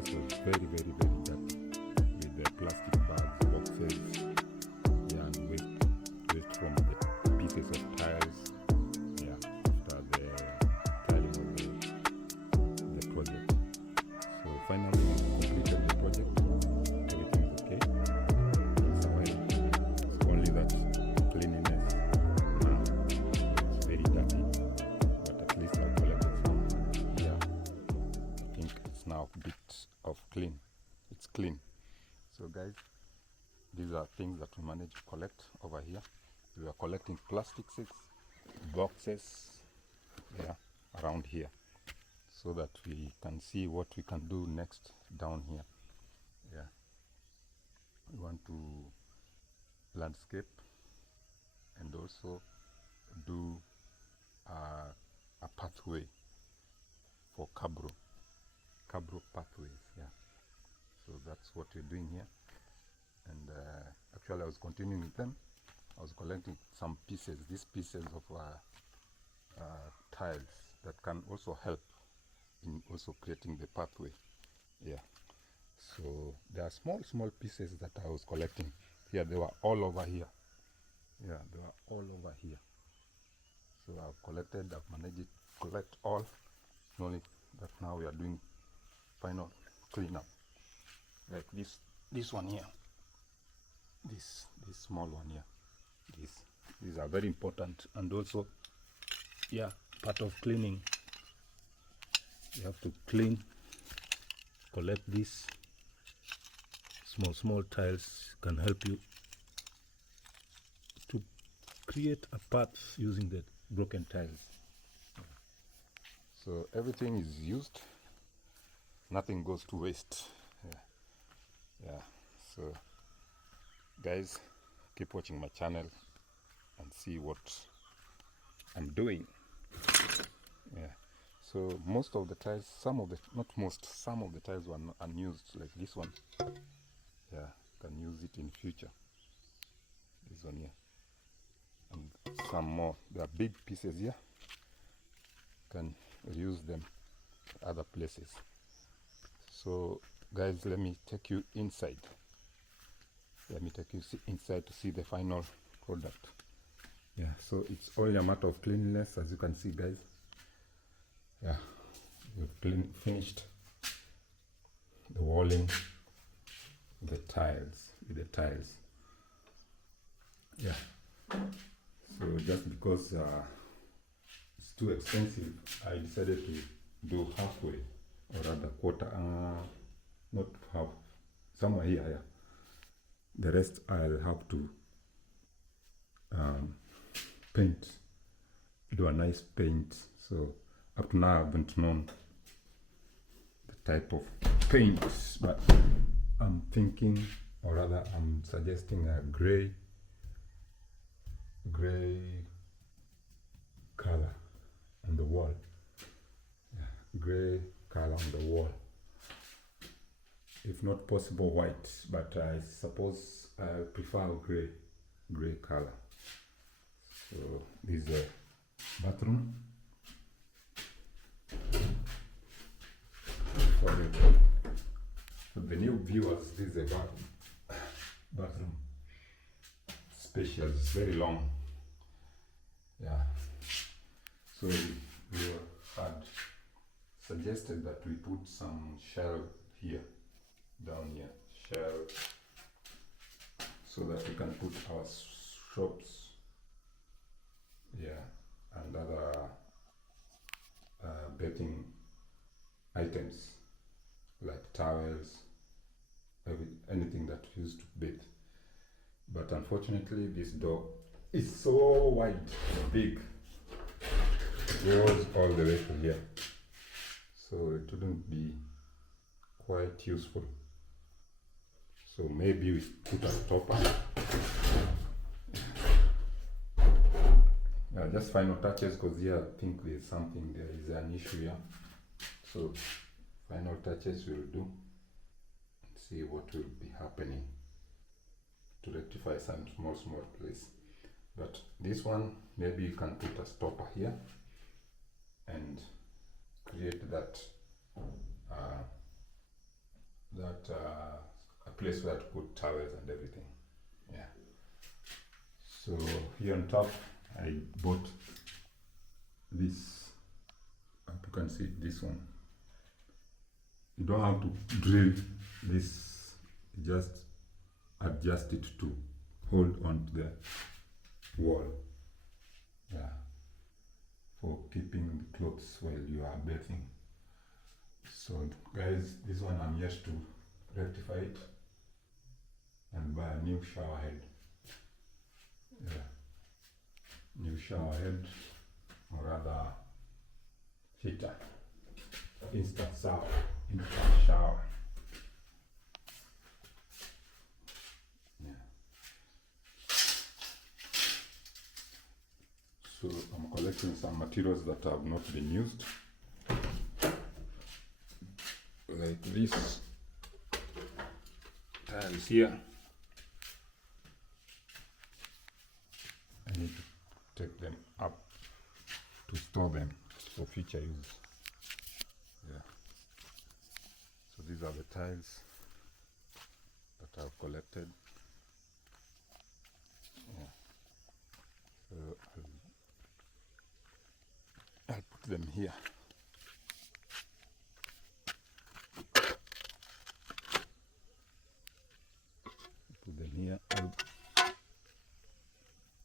place was very, very, very dirty with the plastic bags, boxes, yeah, and waste from the pieces of tiles, yeah, after the tiling of the project. So finally we completed the project. Everything is okay. It's fine. It's only that cleanliness now. It's very dirty, but at least I've collected some. Yeah, I think it's now a bit of clean. It's clean. So guys, these are things that we managed to collect over here. We are collecting plastics, boxes, yeah, around here, so that we can see what we can do next down here. Yeah, we want to landscape and also do a pathway for cabro pathways. Yeah, so that's what we're doing here. And actually I was continuing with them. I was collecting some pieces, these pieces of tiles that can also help in also creating the pathway. Yeah, so there are small pieces that I was collecting here. They were all over here. Yeah, they were all over here. So I've managed to collect all. Only that now we are doing final cleanup, like this one here, this small one here. These are very important, and also, yeah, part of cleaning. You have to clean, collect these small tiles. Can help you to create a path using the broken tiles. So everything is used, nothing goes to waste. Yeah. So guys, keep watching my channel and see what I'm doing. Yeah, so most of the tiles, some of the tiles were unused, like this one. Yeah, can use it in future. This one here, and some more. There are big pieces here, can use them other places. So guys, let me take you inside. To see the final product. Yeah, so it's only a matter of cleanliness, as you can see, guys. Yeah, we've finished the walling, with the tiles. Yeah, so just because it's too expensive, I decided to do halfway, or rather quarter, not half, somewhere here. Yeah, the rest I'll have to paint, do a nice paint. So up to now I haven't known the type of paint, but I'm thinking, or rather I'm suggesting a gray color on the wall. Yeah, gray color on the wall, if not possible white, but I suppose I prefer gray color. So this is a bathroom. For the new viewers, this is a bathroom. Spacious, very long. Yeah. So we had suggested that we put some shelf here, down here, shelf, so that we can put our shops, yeah, and other bathing items like towels, anything that we used to bathe. But unfortunately, this door is so wide, big, it goes all the way to here, so it wouldn't be quite useful. So maybe we put a stopper. Just final touches, because here I think there is an issue here. So final touches we'll do, see what will be happening to rectify some small place. But this one, maybe you can put a stopper here and create that place where to put towels and everything. Yeah. So here on top, I bought this. You can see this one. You don't have to drill this, just adjust it to hold on to the wall. Yeah. For keeping the clothes while you are bathing. So guys, this one I'm yet to rectify it and buy a new shower head. Yeah. New shower head, or rather heater. Instant shower. Yeah. So I'm collecting some materials that have not been used, like this tiles here. I need to take them up to store them for future use. Yeah. So these are the tiles that I've collected. Yeah. So I'll put them here. Put them here.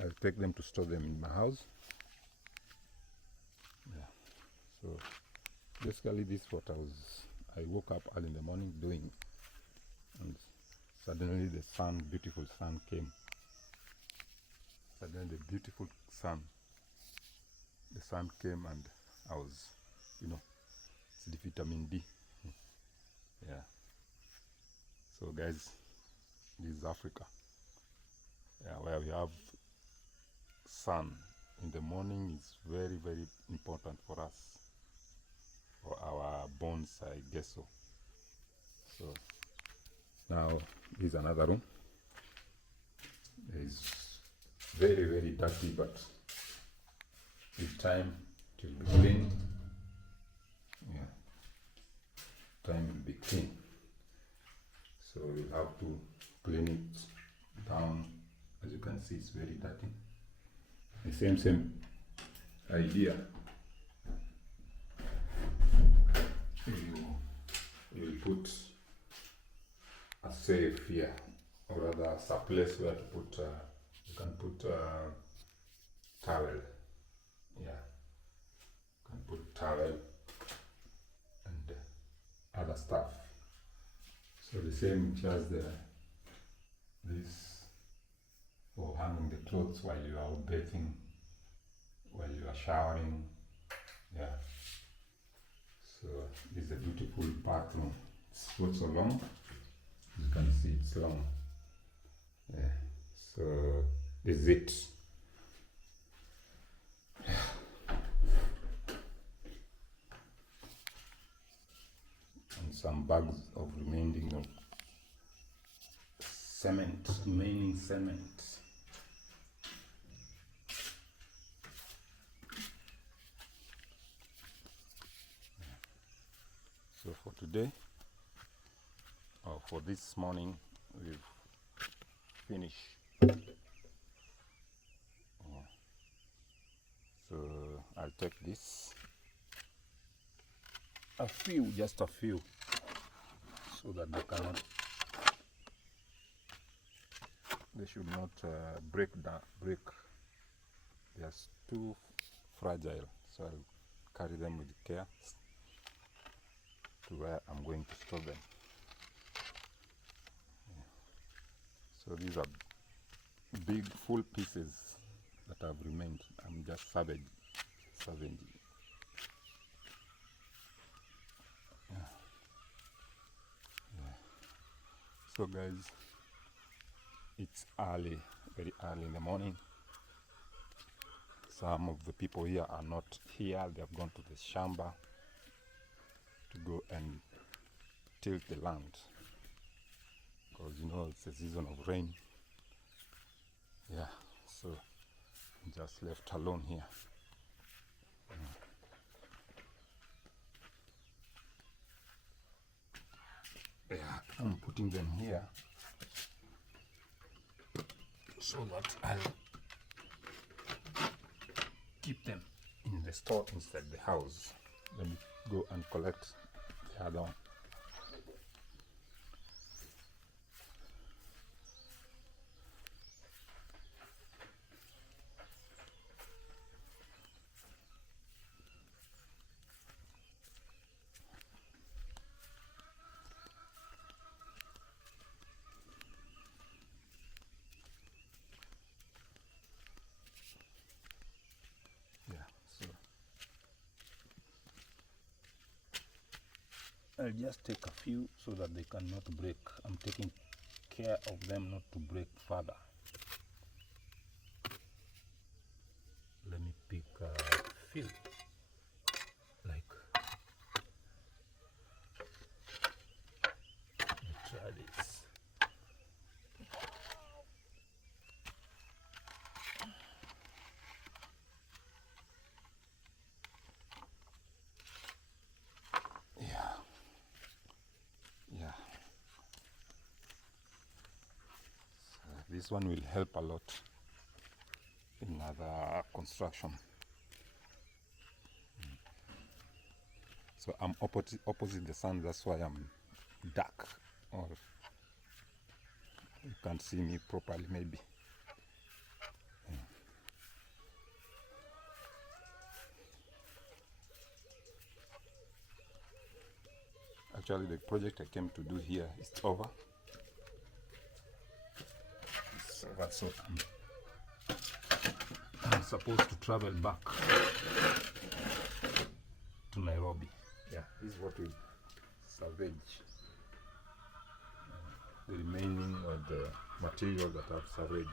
I'll take them to store them in my house. Yeah. So basically this is what I woke up early in the morning doing, and suddenly the sun, beautiful sun came. Suddenly the beautiful sun, the sun came, and I was, it's the vitamin D. Yeah. So guys, this is Africa. Yeah, where we have sun in the morning is very, very important for us, for our bones, I guess so. So now this is another room. It's very, very dirty, but with time it will be clean. Yeah, time will be clean. So you have to clean it down. As you can see, it's very dirty. The same idea. You put a safe here, or rather a place where to put. You can put towel. Yeah, you can put towel and other stuff. So the same just this for hanging the clothes while you are bathing, while you are showering. Yeah. So it's a beautiful bathroom. It's not so long. You can see it's long. Yeah. So this is it. And some bags of remaining cement. So for today, or for this morning, we've finished. Yeah. So I'll take this, just a few, so that they should not break. They are too fragile, so I'll carry them with care to where I'm going to store them. Yeah. So these are big full pieces that have remained. I'm just savage. Yeah. Yeah. So guys, it's early, very early in the morning. Some of the people here are not here. They have gone to the shamba to go and tilt the land, because it's a season of rain. Yeah, so I'm just left alone here. Yeah, I'm putting them here so that I'll keep them in the store inside the house. Let me go and collect the other one. I'll just take a few so that they cannot break. I'm taking care of them not to break further. Let me pick a few. Like, let me try this. This one will help a lot in other construction. So I'm opposite the sun, that's why I'm dark, or you can't see me properly maybe. Actually, the project I came to do here is over. So I'm supposed to travel back to Nairobi. Yeah, this is what we salvage. The remaining of the material that I've salvaged.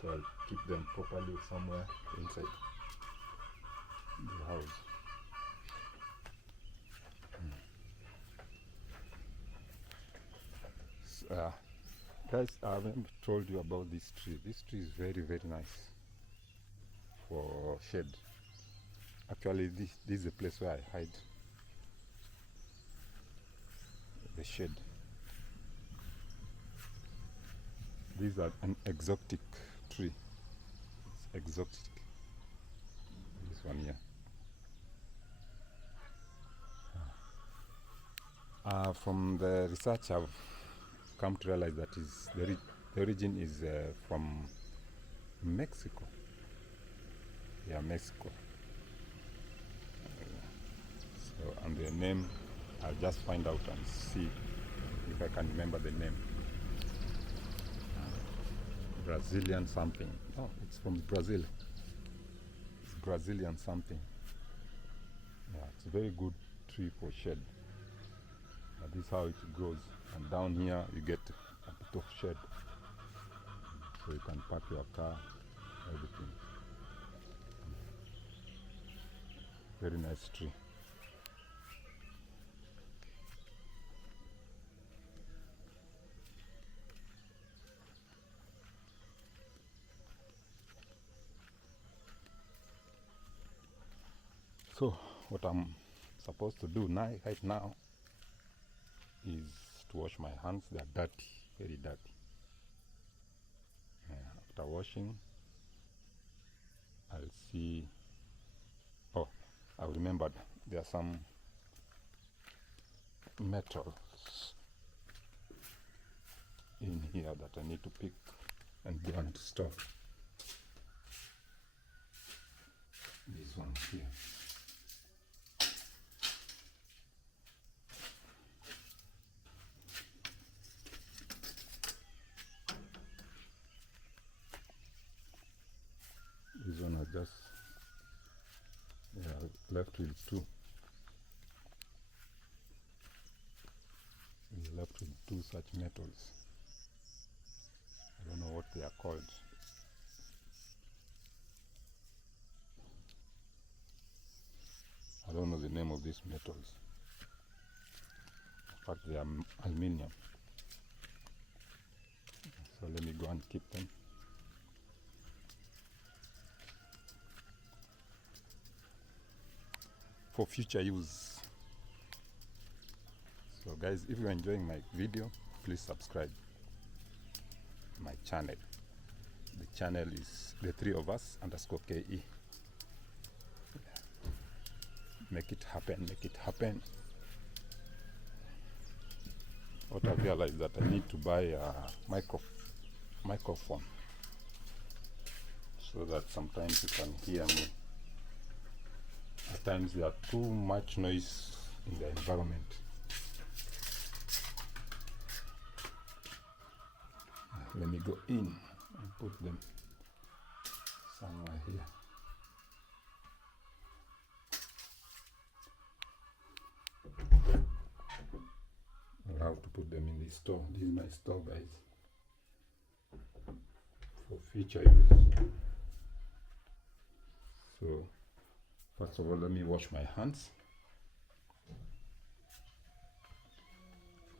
So I'll keep them properly somewhere inside the house. Guys, I haven't told you about this tree. This tree is very, very nice for shade. Actually, this is the place where I hide the shade. These are an exotic tree. It's exotic. This one here. From the research I've come to realize that is the origin is from Mexico. Yeah, Mexico. So, and the name, I'll just find out and see if I can remember the name. Brazilian something. Oh, it's from Brazil. It's Brazilian something. Yeah, it's a very good tree for shade. This is how it grows, and down here you get a bit of shade, so you can park your car, everything. Very nice tree. So what I'm supposed to do now, right now, is to wash my hands. They are dirty, very dirty. After washing, I'll see. Oh, I remembered there are some metals in here that I need to pick and go and store. This one here. This one I just left with two. We left with two such metals. I don't know what they are called. I don't know the name of these metals. In fact, they are aluminium. So let me go and keep them. For future use. So guys, if you're enjoying my video, please subscribe my channel. The channel is the 3 of us _KE. Make it happen, make it happen. What I realized that I need to buy a microphone so that sometimes you can hear me. At times there are too much noise in the environment. Let me go in and put them somewhere here. I'll have to put them in the store. This is my store, guys, for future use. So first of all, let me wash my hands.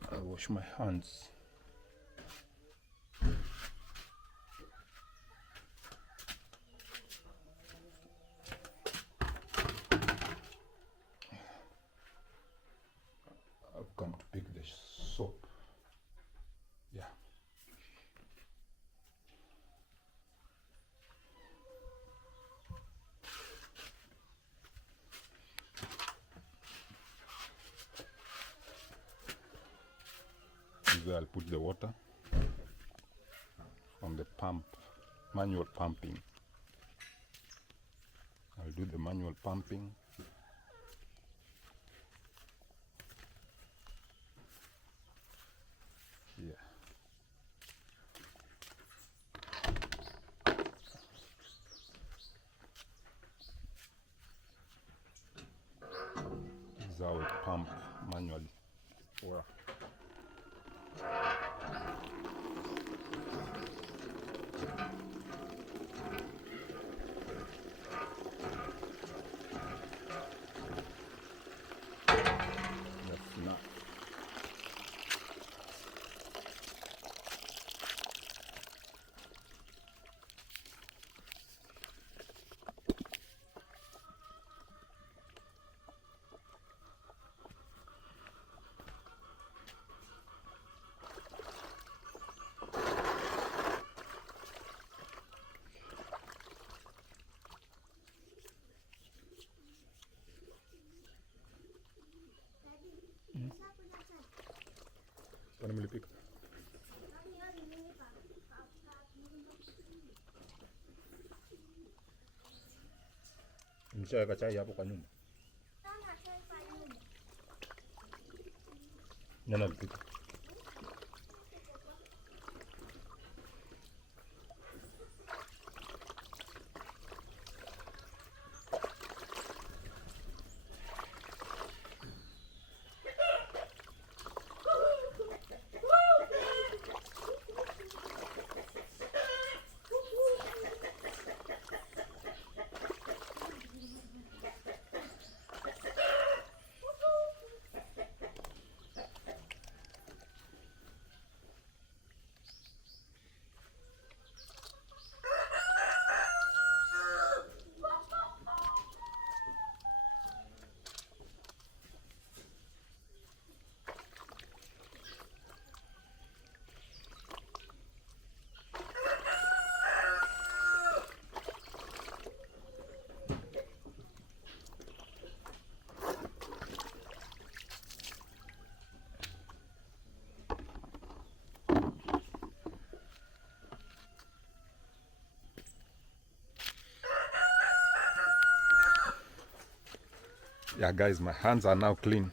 I'll wash my hands. I've come to pick the soap. Yeah. This is where I'll put the water from the pump, manual pumping. I'll do the manual pumping. Yeah. This is how it pump manually. Wow. That's enough. Kwani mlipika? Mshaweka chai hapo kwa nyumba? Nani alipika? Yeah guys, my hands are now clean.